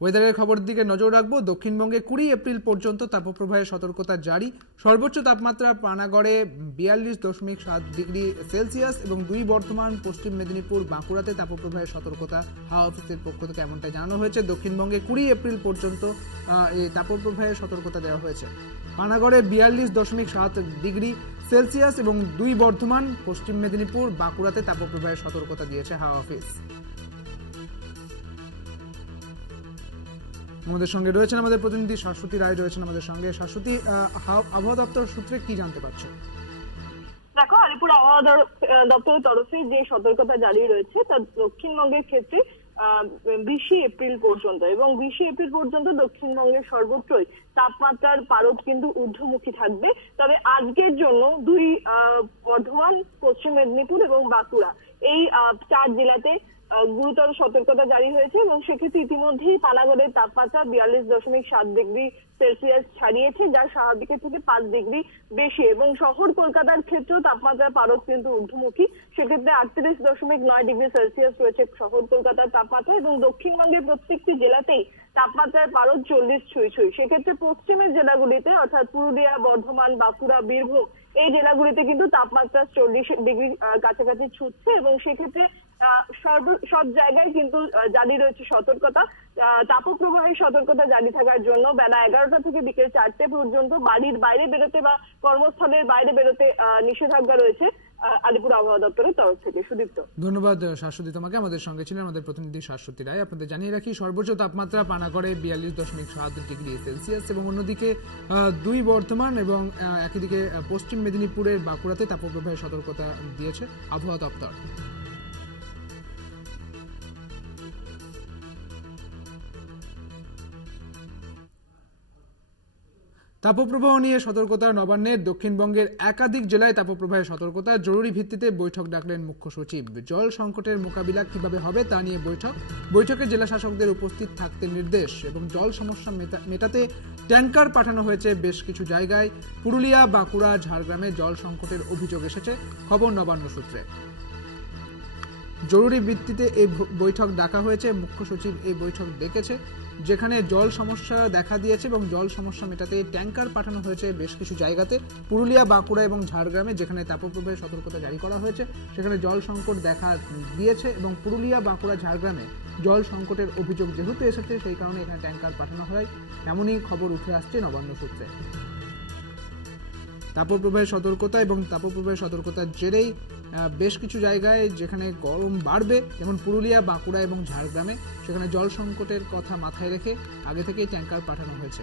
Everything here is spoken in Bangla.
ওয়েদারের খবরের দিকে নজর রাখবো। দক্ষিণবঙ্গে 20 এপ্রিল পর্যন্ত তাপপ্রবাহের সতর্কতা জারি। সর্বোচ্চ তাপমাত্রা পানাগড়ে 42.7 ডিগ্রি সেলসিয়াস এবং 2 বর্ধমান, পশ্চিম মেদিনীপুর, বাঁকুড়াতে তাপপ্রবাহের সতর্কতা হাওয়া অফিসের পক্ষ থেকে এমনটাই জানানো হয়েছে। দক্ষিণবঙ্গে 20 এপ্রিল পর্যন্ত এই তাপপ্রবাহের সতর্কতা দেওয়া হয়েছে। পানাগড়ে 42.7 ডিগ্রি সেলসিয়াস এবং 2 বর্ধমান, পশ্চিম মেদিনীপুর, বাঁকুড়াতে তাপপ্রবাহের সতর্কতা দিয়েছে হাওয়া অফিস। আমাদের সঙ্গে রয়েছেন আমাদের প্রতিনিধি শাশ্বতী রায় রয়েছেন আমাদের সঙ্গে। শাশ্বতী, আবহাওয়া দপ্তর সূত্রে কি জানতে পারছো? দেখো, আলিপুর আবহাওয়া দপ্তরের তরফে যে সতর্কতা জারি রয়েছে তা দক্ষিণবঙ্গের ক্ষেত্রে 20 এপ্রিল পর্যন্ত, এবং 20 এপ্রিল পর্যন্ত দক্ষিণবঙ্গের সর্বত্রই তাপমাত্রার পারদ কিন্তু ঊর্ধ্বমুখী থাকবে। তবে আজকের জন্য 2 বর্ধমান, পশ্চিম মেদিনীপুর এবং বাঁকুড়া এই 4 জেলাতে গুরুতর সতর্কতা জারি হয়েছে, এবং সেক্ষেত্রে ইতিমধ্যেই পানাগড়ের তাপমাত্রা 42.7 ডিগ্রি সেলসিয়াস ছাড়িয়েছে, যা স্বাভাবিকের থেকে 5 ডিগ্রি বেশি। এবং শহর কলকাতার ক্ষেত্রেও তাপমাত্রার পারদ কিন্তু ঊর্ধ্বমুখী, সেক্ষেত্রে 38.9 ডিগ্রি সেলসিয়াস রয়েছে শহর কলকাতার তাপমাত্রা। এবং দক্ষিণবঙ্গের প্রত্যেকটি জেলাতেই তাপমাত্রার পারদ 40 ছুঁই। সেক্ষেত্রে পশ্চিমের জেলাগুলিতে অর্থাৎ পুরুলিয়া, বর্ধমান, বাঁকুড়া, বীরভূম এই জেলাগুলিতে কিন্তু তাপমাত্রা 40 ডিগ্রি কাছাকাছি ছুটছে, এবং সেক্ষেত্রে সব জায়গায় কিন্তু জারি রয়েছে সতর্কতা। তাপপ্রবাহের সতর্কতা জারি থাকার জন্য বেলা 11টা থেকে বিকেল 4টে পর্যন্ত বাড়ির বাইরে বেরোতে বা কর্মস্থলের বাইরে বেরোতে নিষেধাজ্ঞা রয়েছে আলিপুর আবহাওয়া দপ্তরের তরফ থেকে। সুদীপ্ত, ধন্যবাদ শাশ্বতী তোমাকে। আমাদের সঙ্গে ছিলেন আমাদের প্রতিনিধি শাশ্বতী রায়। আপনাদের জানিয়ে রাখি, সর্বোচ্চ তাপমাত্রা পানাগড়ে 42.7 ডিগ্রি সেলসিয়াস এবং অন্যদিকে 2 বর্ধমান এবং একইদিকে পশ্চিম মেদিনীপুরের বাঁকুড়াতে তাপপ্রবাহের সতর্কতা দিয়েছে আবহাওয়া দপ্তর। তাপপ্রবাহ নিয়ে সতর্কতা নবান্নের। দক্ষিণবঙ্গের একাধিক জেলায় তাপপ্রবাহের সতর্কতা। জরুরি ভিত্তিতে বৈঠক ডাকলেন মুখ্য সচিব। জল সংকটের মোকাবিলা কিভাবে হবে তা নিয়ে বৈঠকে জেলা শাসকদের উপস্থিত থাকতে নির্দেশ, এবং জল সমস্যা মেটাতে ট্যাঙ্কার পাঠানো হয়েছে বেশ কিছু জায়গায়। পুরুলিয়া, বাঁকুড়া, ঝাড়গ্রামে জল সংকটের অভিযোগ এসেছে, খবর নবান্ন সূত্রে। জরুরি ভিত্তিতে এই বৈঠক ডাকা হয়েছে। মুখ্য সচিব এই বৈঠক ডেকেছে, যেখানে জল সমস্যা দেখা দিয়েছে এবং জল সমস্যা মেটাতে ট্যাঙ্কার পাঠানো হয়েছে বেশ কিছু জায়গাতে। পুরুলিয়া, বাঁকুড়া এবং ঝাড়গ্রামে যেখানে তাপপ্রবাহের সতর্কতা জারি করা হয়েছে সেখানে জল সংকট দেখা দিয়েছে, এবং পুরুলিয়া, বাঁকুড়া, ঝাড়গ্রামে জল সংকটের অভিযোগ যেহেতু এসেছে সেই কারণে এখানে ট্যাঙ্কার পাঠানো হয়, এমনই খবর উঠে আসছে নবান্ন সূত্রে। তাপপ্রবাহের সতর্কতা এবং তাপপ্রবাহের সতর্কতার জেরেই বেশ কিছু জায়গায় যেখানে গরম বাড়বে, যেমন পুরুলিয়া, বাঁকুড়া এবং ঝাড়গ্রামে, সেখানে জল সংকটের কথা মাথায় রেখে আগে থেকেই ট্যাঙ্কার পাঠানো হয়েছে।